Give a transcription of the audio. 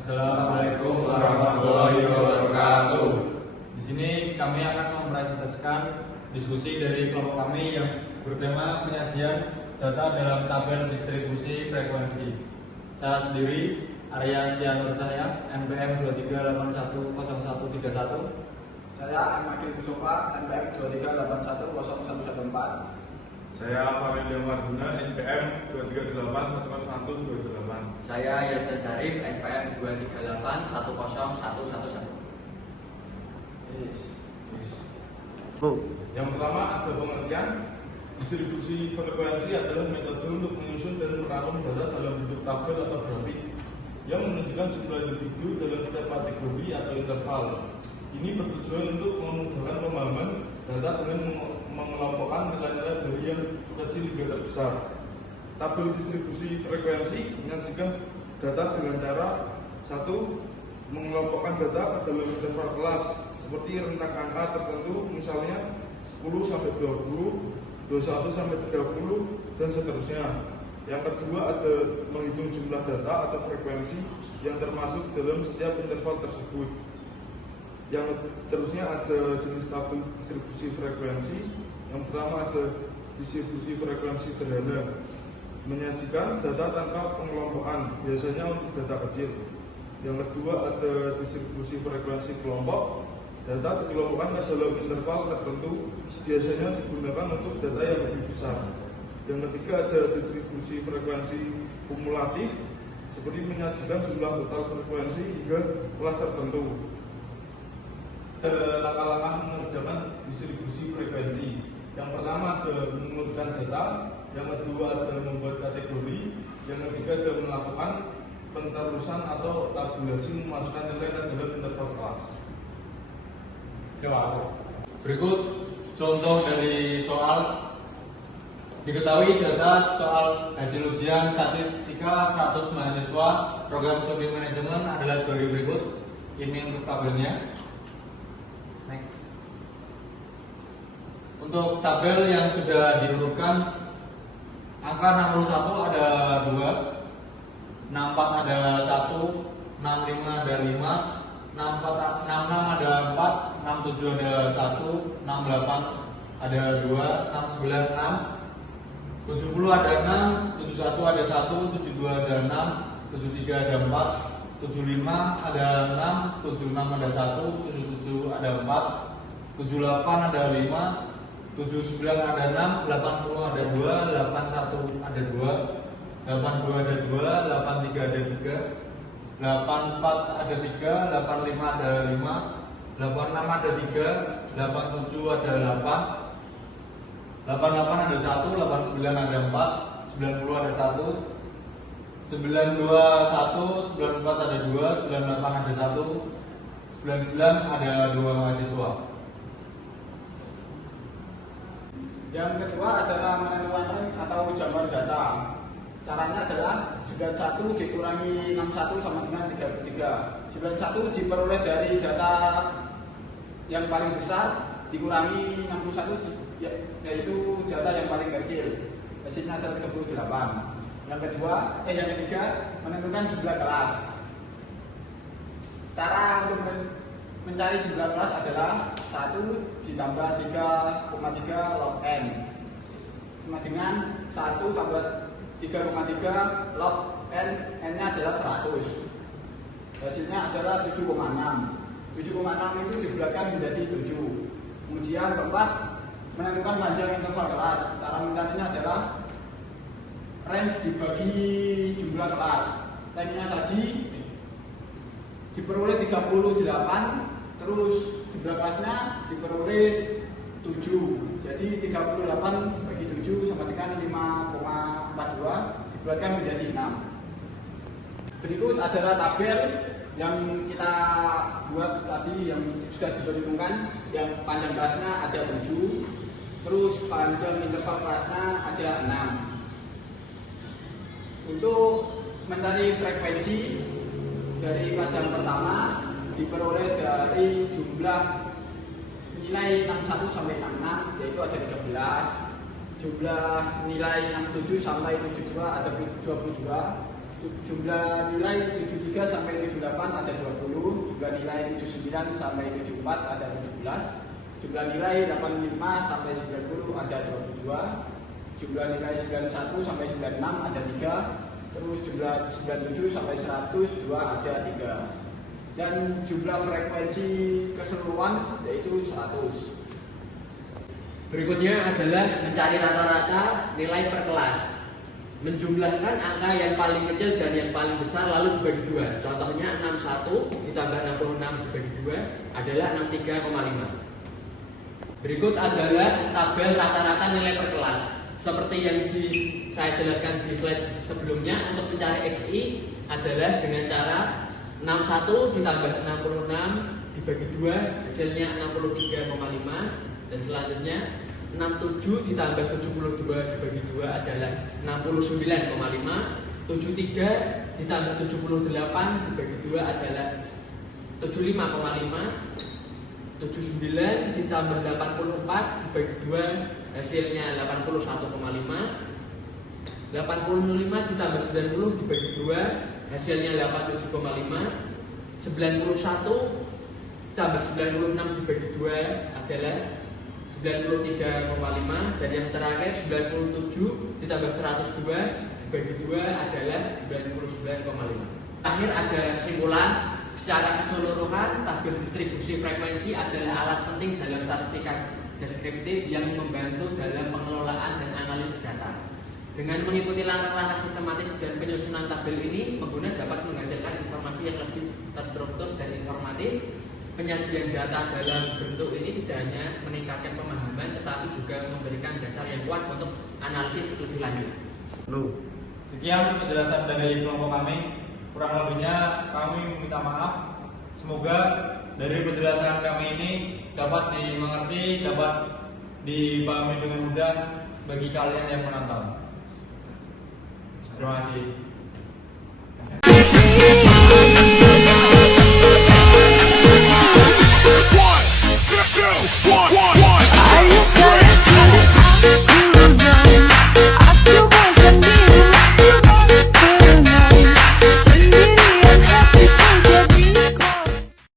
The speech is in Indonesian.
Assalamualaikum warahmatullahi wabarakatuh. Di sini kami akan mempresentasikan diskusi dari kelompok kami yang bertema penyajian data dalam tabel distribusi frekuensi. Saya sendiri Arya Sianur Cahya, NPM 23810131. Saya Ahmad Mustafa, NPM 23810114. Saya Farilia Marduna, NPM 238100128. Saya Yasir Syarif, NPM 238101111. Yang pertama ada pengertian. Distribusi frekuensi adalah metode untuk menyusun dan merangkum data dalam bentuk tabel atau grafik yang menunjukkan jumlah individu dalam setiap kategori atau interval. Ini bertujuan untuk memudahkan pemahaman data dengan mengelompokkan nilai-nilai dari yang kecil hingga terbesar. Tabel distribusi frekuensi menyajikan data dengan cara: 1. Mengelompokkan data ke dalam interval kelas seperti rentang angka tertentu, misalnya 10 sampai 20, 21 sampai 30, dan seterusnya. Yang kedua ada menghitung jumlah data atau frekuensi yang termasuk dalam setiap interval tersebut. Yang terusnya ada jenis tabel distribusi frekuensi. Yang pertama ada distribusi frekuensi sederhana, menyajikan data tanpa pengelompokan, biasanya untuk data kecil. Yang kedua ada distribusi frekuensi kelompok, data dikelompokkan ke dalam interval tertentu, biasanya digunakan untuk data yang lebih besar. Yang ketiga ada distribusi frekuensi kumulatif, seperti menyajikan jumlah total frekuensi hingga kelas tertentu. Langkah-langkah mengerjakan distribusi frekuensi. Yang pertama ada mengurutkan data, yang kedua ada membuat kategori, yang ketiga ada melakukan penterusan atau tabulasi memasukkan nilai ke dalam interval kelas. Berikut contoh dari soal. Diketahui data soal hasil ujian statistika 100 mahasiswa program studi manajemen adalah sebagai berikut. Ini untuk tabelnya. Next. Untuk tabel yang sudah diurutkan, angka 61 ada 2, 64 ada 1, 65 ada 5, 66 ada 4, 67 ada 1, 68 ada 2, 69 6, 70 ada 6, 71 ada 1, 72 ada 6, 73 ada 4, 75 ada 6, 76 ada 1, 77 ada 4, 78 ada 5, 79 ada 6, 80 ada 2, 81 ada 2, 82 ada 2, 83 ada 3, 84 ada 3, 85 ada 5, 86 ada 3, 87 ada 8, 88 ada 1, 89 ada 4, 90 ada 1, 92 1, 94 ada 2, 98 ada 1, 99 ada 2 mahasiswa. Yang kedua adalah menentukan rank atau jumlah data. Caranya adalah 91 dikurangi 61 sama dengan 33. 91 diperoleh dari data yang paling besar dikurangi 61 yaitu data yang paling kecil. Hasilnya adalah 38. Yang ketiga menentukan jumlah kelas. Cara untuk mencari jumlah kelas adalah 1 ditambah 3,3 log n sama dengan 1 tambah 3,3 log n, n-nya adalah 100. Hasilnya adalah 7,6. 7,6 itu dibulatkan menjadi 7. Kemudian keempat, menentukan panjang interval kelas. Cara mencarinya adalah range dibagi jumlah kelas. Range-nya tadi diperoleh 38, terus jumlah kelasnya diperoleh 7. Jadi 38 bagi 7 sama dengan 5,42 dibulatkan menjadi 6. Berikut adalah tabel yang kita buat tadi yang sudah diperhitungkan. Yang panjang kelasnya ada 7, terus panjang interval kelasnya ada 6. Untuk mencari frekuensi dari kelas yang pertama diperoleh dari jumlah nilai 61 sampai 66 yaitu ada 13, jumlah nilai 67 sampai 72 ada 22, jumlah nilai 73 73 sampai 78 ada 20, jumlah nilai 79 sampai 74 ada 17, jumlah nilai 85 sampai 90 ada 22, jumlah nilai 91 sampai 96 ada 3, terus jumlah 97 sampai 100 2 ada 3, dan jumlah frekuensi keseluruhan yaitu 100. Berikutnya adalah mencari rata-rata nilai per kelas. Menjumlahkan angka yang paling kecil dan yang paling besar lalu dibagi dua. Contohnya 61 ditambah 66 dibagi dua adalah 63,5. Berikut adalah tabel rata-rata nilai per kelas. Seperti yang saya jelaskan di slide sebelumnya, untuk mencari XI adalah dengan cara 61 ditambah 66 dibagi 2 hasilnya 63,5, dan selanjutnya 67 ditambah 72 dibagi 2 adalah 69,5, 73 ditambah 78 dibagi 2 adalah 75,5, 79 ditambah 84 dibagi 2 hasilnya 81,5, 85 ditambah 90 dibagi 2 hasilnya 87,5, 91 ditambah 96 dibagi 2 adalah 93,5, dan yang terakhir 97 ditambah 102 dibagi 2 adalah 99,5. Akhir ada kesimpulan. Secara keseluruhan, tabel distribusi frekuensi adalah alat penting dalam statistika deskriptif yang membantu dalam pengelolaan dan analisis data. Dengan mengikuti langkah-langkah sistematis dan penyusunan tabel ini, pengguna dapat menghasilkan informasi yang lebih terstruktur dan informatif. Penyajian data dalam bentuk ini tidak hanya meningkatkan pemahaman, tetapi juga memberikan dasar yang kuat untuk analisis lebih lanjut. Sekian penjelasan dari kelompok kami. Kurang lebihnya kami meminta maaf. Semoga dari penjelasan kami ini dapat dimengerti, dapat dipahami dengan mudah bagi kalian yang menonton. Terima kasih.